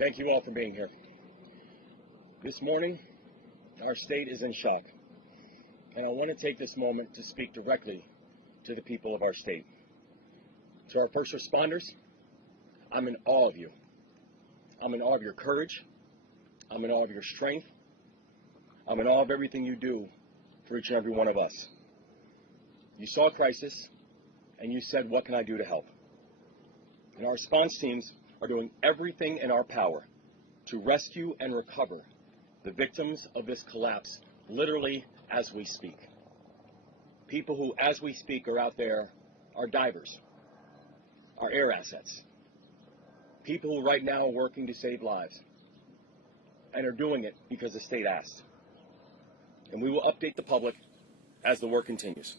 Thank you all for being here. This morning, our state is in shock, and I want to take this moment to speak directly to the people of our state. To our first responders, I'm in awe of you. I'm in awe of your courage. I'm in awe of your strength. I'm in awe of everything you do for each and every one of us. You saw a crisis, and you said, what can I do to help? And our response teams are doing everything in our power to rescue and recover the victims of this collapse, literally as we speak. People who, as we speak, are out there, are divers, are air assets. People who right now are working to save lives and are doing it because the state asked. And we will update the public as the work continues.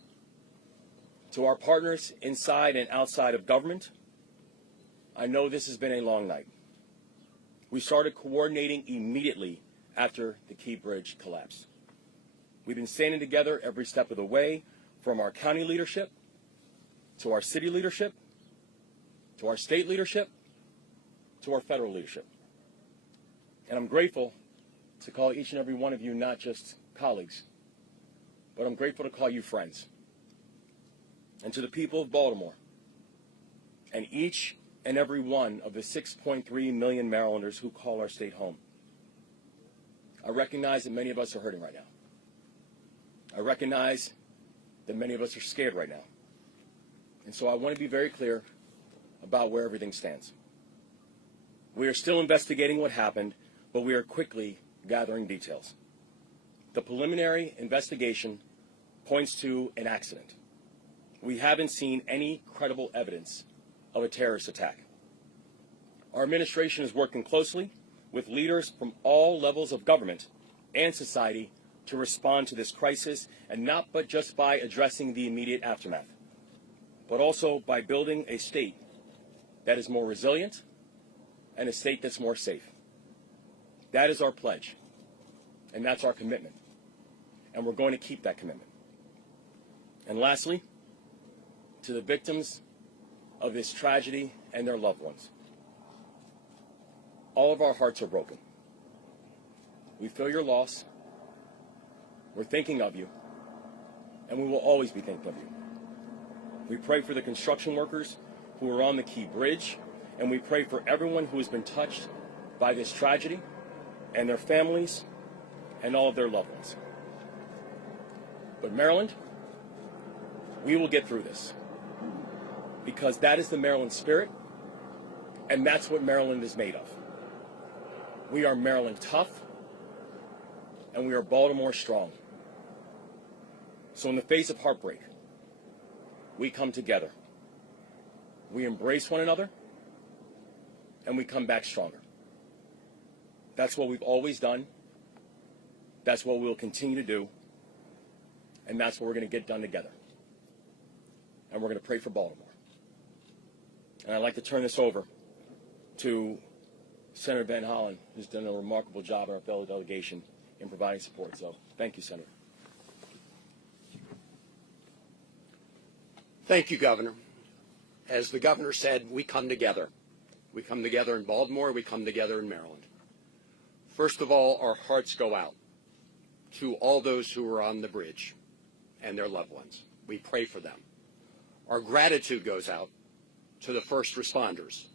To our partners inside and outside of government, I know this has been a long night. We started coordinating immediately after the Key Bridge collapsed. We've been standing together every step of the way, from our county leadership, to our city leadership, to our state leadership, to our federal leadership. And I'm grateful to call each and every one of you not just colleagues, but I'm grateful to call you friends. And to the people of Baltimore, and each and every one of the 6.3 million Marylanders who call our state home, I recognize that many of us are hurting right now. I recognize that many of us are scared right now. And so I want to be very clear about where everything stands. We are still investigating what happened, but we are quickly gathering details. The preliminary investigation points to an accident. We haven't seen any credible evidence of a terrorist attack. Our administration is working closely with leaders from all levels of government and society to respond to this crisis, and not but just by addressing the immediate aftermath, but also by building a state that is more resilient and a state that's more safe. That is our pledge, and that's our commitment, and we're going to keep that commitment. And lastly, to the victims of this tragedy and their loved ones, all of our hearts are broken. We feel your loss. We're thinking of you, and we will always be thinking of you. We pray for the construction workers who are on the Key Bridge, and we pray for everyone who has been touched by this tragedy, and their families, and all of their loved ones. But Maryland, we will get through this, because that is the Maryland spirit, and that's what Maryland is made of. We are Maryland tough, and we are Baltimore strong. So in the face of heartbreak, we come together. We embrace one another, and we come back stronger. That's what we've always done. That's what we'll continue to do. And that's what we're going to get done together. And we're going to pray for Baltimore. And I'd like to turn this over to Senator Van Hollen, who's done a remarkable job in our fellow delegation in providing support. So thank you, Senator. Thank you, Governor. As the Governor said, we come together. We come together in Baltimore. We come together in Maryland. First of all, our hearts go out to all those who are on the bridge and their loved ones. We pray for them. Our gratitude goes out to the first responders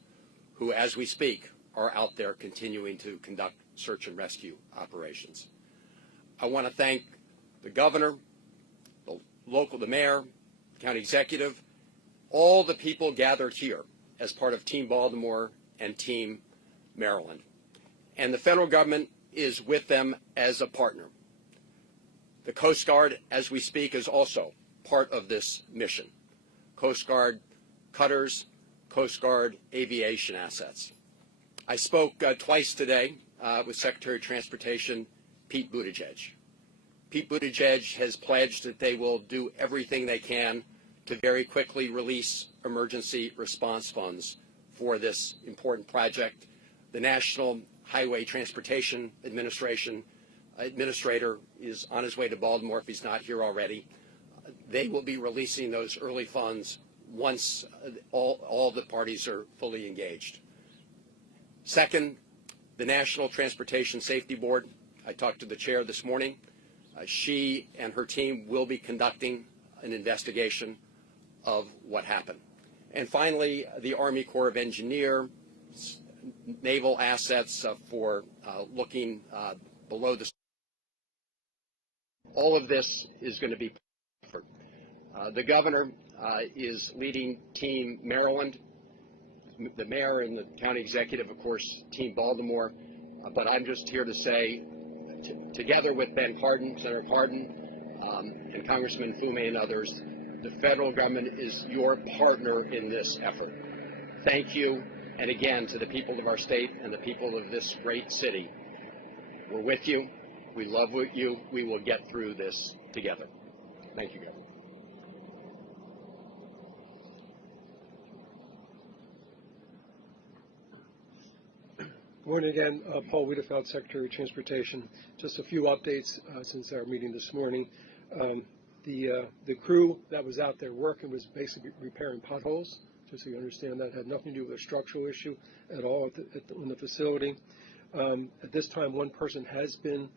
who, as we speak, are out there continuing to conduct search and rescue operations. I want to thank the Governor, the Mayor, the County Executive, all the people gathered here as part of Team Baltimore and Team Maryland. And the federal government is with them as a partner. The Coast Guard, as we speak, is also part of this mission. Coast Guard cutters, Coast Guard aviation assets. I spoke twice today with Secretary of Transportation Pete Buttigieg. Pete Buttigieg has pledged that they will do everything they can to very quickly release emergency response funds for this important project. The National Highway Transportation Administrator is on his way to Baltimore if he's not here already. They will be releasing those early funds once all the parties are fully engaged. Second, The National Transportation Safety Board, I talked to the chair this morning. She and her team will be conducting an investigation of what happened. And finally, the Army Corps of Engineers, naval assets for looking below the. All of this is going to be. The governor is leading Team Maryland. The mayor and the county executive, of course, Team Baltimore. But I'm just here to say, together with Ben Cardin, Senator Cardin, and Congressman Fume and others, the federal government is your partner in this effort. Thank you. And again, to the people of our state and the people of this great city, we're with you. We love you. We will get through this together. Thank you, Governor. Good morning again. Paul Wiedefeld, Secretary of Transportation. Just a few updates since our meeting this morning. The crew that was out there working was basically repairing potholes. Just so you understand, that had nothing to do with a structural issue at all in the facility. At this time, one person has been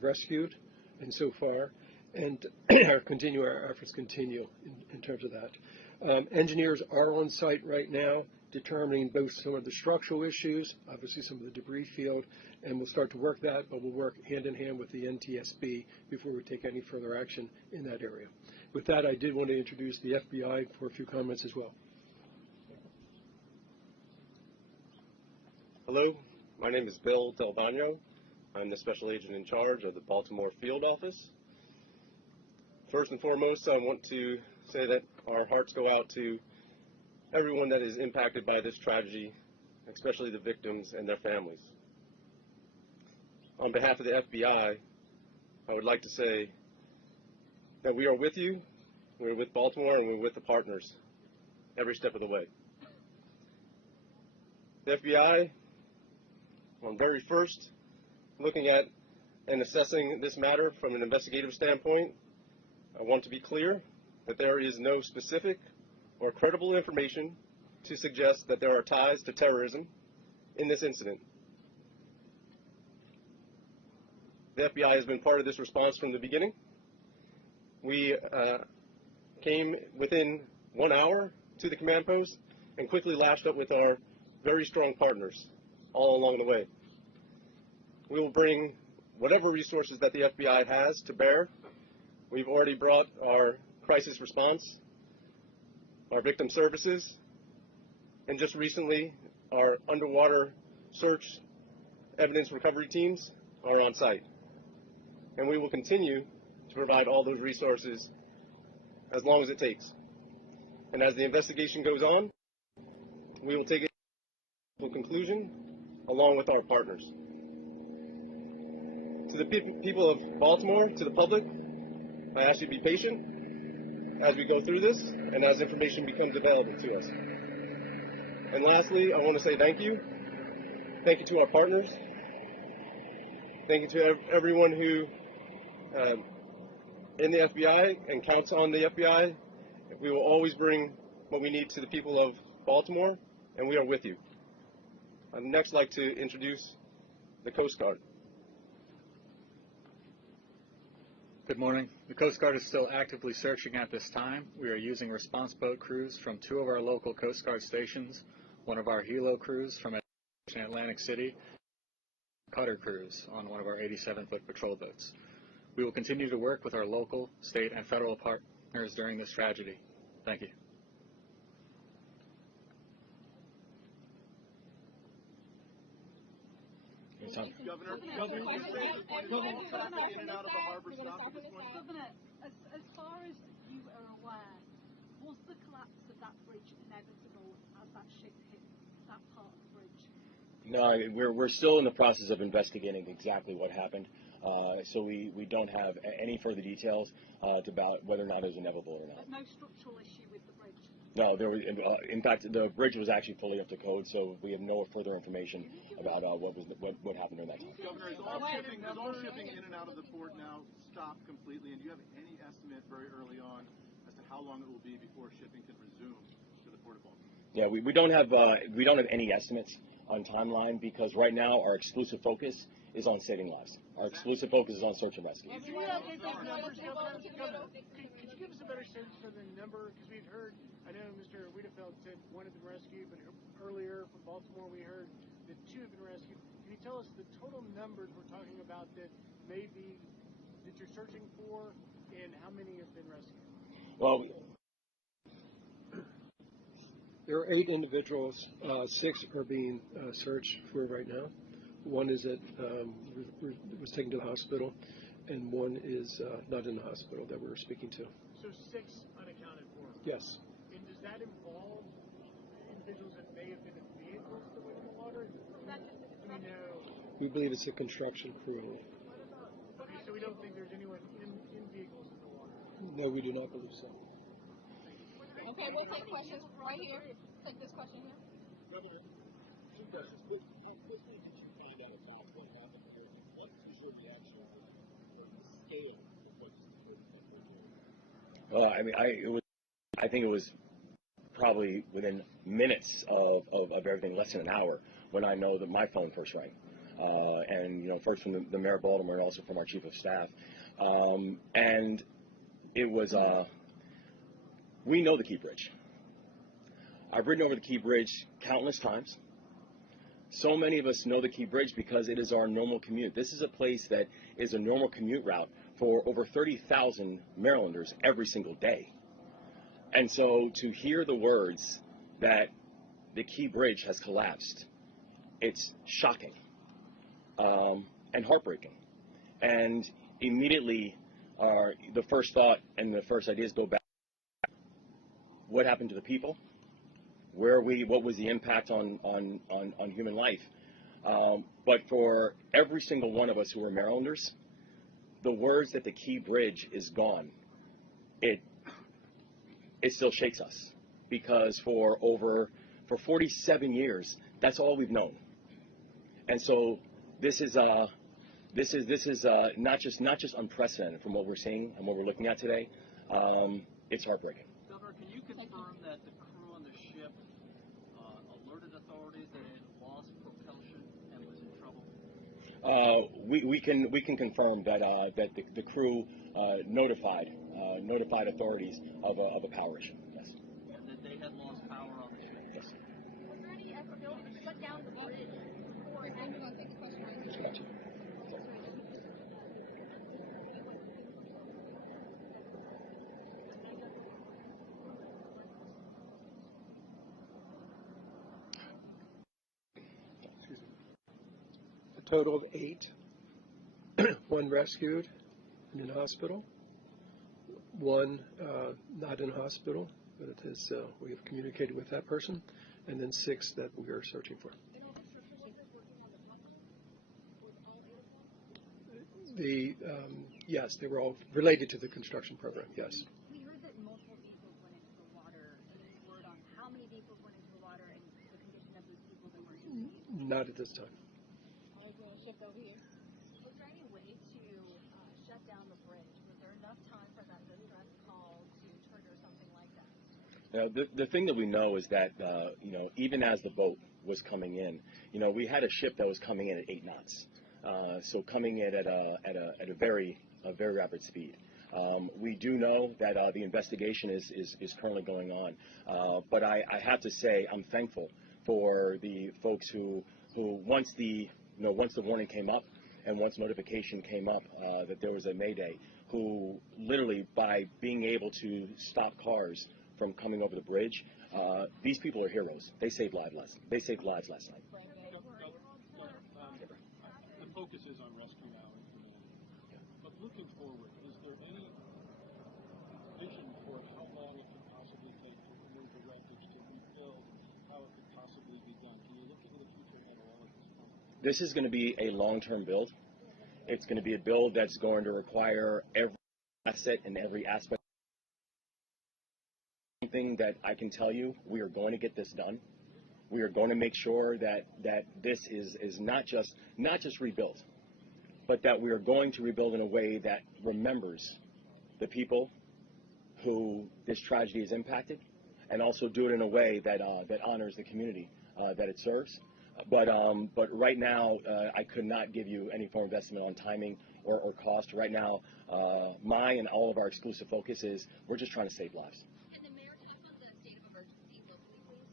rescued, and so far, and our efforts continue in terms of that. Engineers are on site right now, determining both some of the structural issues, obviously some of the debris field, and we'll start to work that, but we'll work hand in hand with the NTSB before we take any further action in that area. With that, I did want to introduce the FBI for a few comments as well. Hello, my name is Bill Del Bagno. I'm the special agent in charge of the Baltimore field office. First and foremost, I want to say that our hearts go out to everyone that is impacted by this tragedy, especially the victims and their families. On behalf of the FBI, I would like to say that we are with you, we're with Baltimore, and we're with the partners every step of the way. The FBI, on very first looking at and assessing this matter from an investigative standpoint, I want to be clear that there is no specific or credible information to suggest that there are ties to terrorism in this incident. The FBI has been part of this response from the beginning. We came within 1 hour to the command post and quickly lashed up with our very strong partners all along the way. We will bring whatever resources that the FBI has to bear. We've already brought our crisis response, our victim services, and just recently our underwater search evidence recovery teams are on site. And we will continue to provide all those resources as long as it takes. And as the investigation goes on, we will take it to a conclusion along with our partners. To the people of Baltimore, to the public, I ask you to be patient as we go through this and as information becomes available to us. And lastly, I want to say thank you. Thank you to our partners. Thank you to everyone who in the FBI and counts on the FBI. We will always bring what we need to the people of Baltimore, and we are with you. I'd next like to introduce the Coast Guard. Good morning. The Coast Guard is still actively searching at this time. We are using response boat crews from 2 of our local Coast Guard stations, one of our helo crews from Atlantic City, cutter crews on one of our 87-foot patrol boats. We will continue to work with our local, state, and federal partners during this tragedy. Thank you. Governor, you say the point of traffic in and out of the harbor stopped at this point? Governor, as far as you are aware, was the collapse of that bridge inevitable as that ship hit that part of the bridge? No, we're still in the process of investigating exactly what happened. So we don't have any further details about whether or not it was inevitable or not. There's no structural issue with the bridge? No, there was. In fact, the bridge was actually fully up to code, so we have no further information about what happened during that time. Governor, is all shipping in and out of the port now stopped completely? And do you have any estimate very early on as to how long it will be before shipping can resume to the port of Baltimore? Yeah, we don't have any estimates. on timeline, because right now our exclusive focus is on saving lives. Our exclusive focus is on search and rescue. Could you give us a better sense for the number? Because we've heard, I know Mr. Wiedefeld said one had been rescued, but earlier from Baltimore we heard that 2 have been rescued. Can you tell us the total numbers we're talking about that you're searching for, and how many have been rescued? Well, there are 8 individuals. 6 are being searched for right now. 1 is was taken to the hospital, and 1 is not in the hospital that we're speaking to. So 6 unaccounted for. Yes. And does that involve individuals that may have been in vehicles that went in the water? Do we know? We believe it's a construction crew. Okay, so we don't think there's anyone in vehicles in the water. No, we do not believe so. Okay, we'll take questions right here. Take this question here. Governor, 2 questions. How quickly did you find out about what happened here? What was your reaction or the scale of what well, I mean, I think it was probably within minutes of everything, less than an hour, when I know that my phone first rang. And, first from the mayor of Baltimore and also from our chief of staff. And it was, we know the Key Bridge. I've ridden over the Key Bridge countless times. So many of us know the Key Bridge because it is our normal commute. This is a place that is a normal commute route for over 30,000 Marylanders every single day. And so to hear the words that the Key Bridge has collapsed, it's shocking and heartbreaking. And immediately the first thought and the first ideas go back: what happened to the people? Where are we? What was the impact on human life? But for every single one of us who are Marylanders, the words that the Key Bridge is gone, it still shakes us, because for 47 years, that's all we've known. And so this is not just unprecedented from what we're seeing and what we're looking at today. It's heartbreaking. Governor, can you confirm that the crew on the ship alerted authorities that it had lost propulsion and was in trouble? We can confirm that the crew notified authorities of a power issue. Yes. And that they had lost power on the ship. Yes. Was there any effort to shut down the bridge before it happened? I'll take the question right here. Gotcha. A total of 8. 1 rescued and in hospital. 1 not in hospital, but it is, we have communicated with that person. And then 6 that we are searching for. Yes, they were all related to the construction program. Yes. We heard that multiple vehicles went into the water. Any word on how many vehicles went into the water and the condition of those people that were in the Not at this time. I was going to shift over here. Was there any way to shut down the bridge? Was there enough time for that distress call to trigger something like that? The thing that we know is that even as the boat was coming in, we had a ship that was coming in at 8 knots, so coming in at a very rapid speed. We do know that the investigation is currently going on, but I have to say I'm thankful for the folks who once the warning came up and once notification came up that there was a mayday, who literally, by being able to stop cars from coming over the bridge, these people are heroes. They saved lives last night. The focus is on rescue now and humanity. But looking forward, is there any vision for how long it could possibly take to remove the wreckage, to rebuild, how it could possibly be done? Can you look into the future at all at this point? This is going to be a long-term build. It's going to be a build that's going to require every asset and every aspect. Something that I can tell you, we are going to get this done. We are going to make sure that this is not just rebuilt, but that we are going to rebuild in a way that remembers the people who this tragedy has impacted, and also do it in a way that honors the community that it serves. But right now, I could not give you any form of estimate on timing or cost. Right now, my and all of our exclusive focus is we're just trying to save lives. And the mayor talked about the state of emergency locally, please.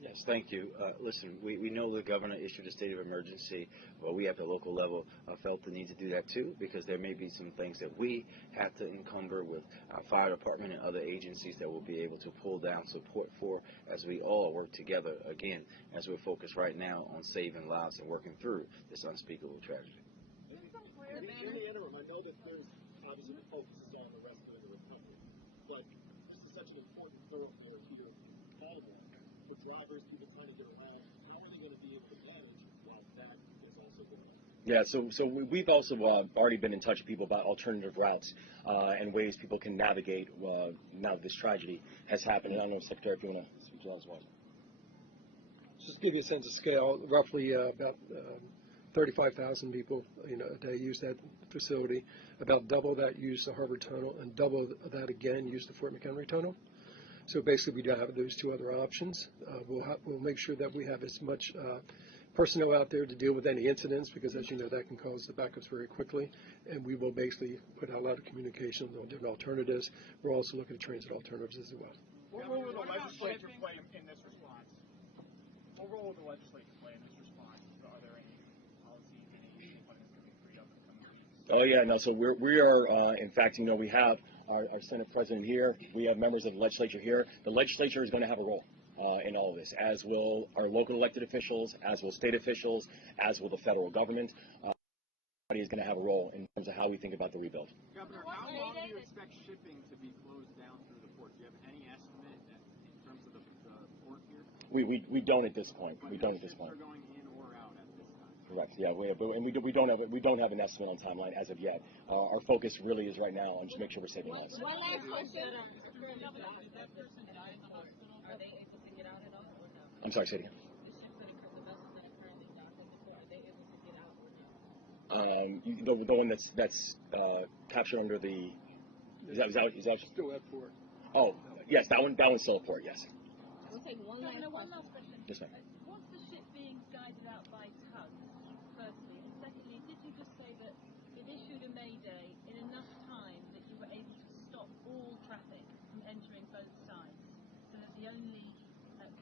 Yes, thank you. Listen, we know the governor issued a state of emergency. Well, we at the local level felt the need to do that too, because there may be some things that we have to encumber with our fire department and other agencies that we'll be able to pull down support for as we all work together, again, as we're focused right now on saving lives and working through this unspeakable tragedy. In the interim, I know that there's obviously the focus is on the rest of the recovery, but this is such an important thoroughfare here in Baltimore for drivers, people trying to get around. How are they going to be able to manage while that is also going on? Yeah, so we've also already been in touch with people about alternative routes and ways people can navigate now that this tragedy has happened. And I don't know, Secretary, if you want to speak to that as well. Just to give you a sense of scale, roughly about 35,000 people a day use that facility. About double that use the Harbor Tunnel, and double that again use the Fort McHenry Tunnel. So basically, we do have those two other options. We'll make sure that we have as much personnel out there to deal with any incidents, because as you know, that can cause the backups very quickly. And we will basically put out a lot of communication on different alternatives. We're also looking at transit alternatives as well. What role will the legislature play in this response? What role will the legislature play in this response? Are there any policies, any funding that's going to be freed up in the coming weeks? Oh yeah, no. So we are in fact, we have our Senate President here. We have members of the legislature here. The legislature is going to have a role in all of this, as will our local elected officials, as will state officials, as will the federal government. Everybody is going to have a role in terms of how we think about the rebuild. Governor, how long do you expect shipping to be closed down through the port? Do you have any estimate in terms of the port here? We don't at this point. We don't at this point. Are going in or out at this time? Correct. Yeah, we don't have an estimate on timeline as of yet. Our focus really is right now on just make sure we're saving lives. One last question. I'm sorry, say it again. The one that's captured under the is that Still at port. Oh yes, that one's still at port. Yes. We'll take one last question. Yes, ma'am. Was the ship being guided out by tugs, firstly? And secondly, did you just say that it issued a mayday in enough time that you were able to stop all traffic from entering both sides, so that the only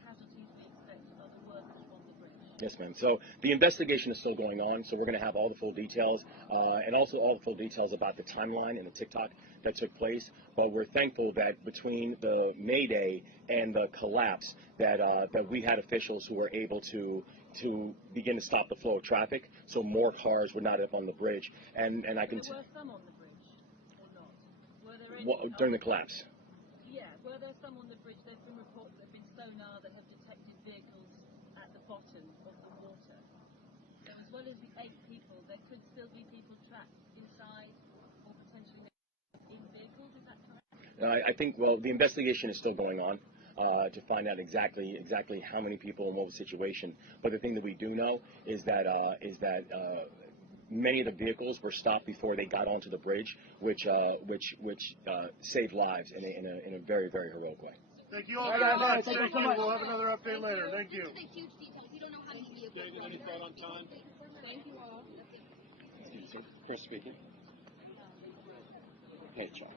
casualties we expect are the workers on the bridge? Yes, ma'am. So the investigation is still going on, so we're going to have all the full details and also all the full details about the timeline and the TikTok that took place. But we're thankful that between the Mayday and the collapse that we had officials who were able to begin to stop the flow of traffic, so more cars were not up on the bridge. And I can There were some on the bridge, or not? Were there any during the collapse. Yeah, were there some on the bridge? There's been reports that have been sonar that have detected vehicles at the bottom of the water. So as well as the 8 people, there could still be people trapped inside or potentially in vehicles, is that correct? I think, well, the investigation is still going on to find out exactly how many people and what was the situation. But the thing that we do know is that many of the vehicles were stopped before they got onto the bridge, which saved lives in a very, very heroic way. Thank you all very much. Thank you. We'll have another update later. Thank you. The huge details. We don't know how many vehicles. David, any thought on time? Thank you all. Chris speaking. Hey, John.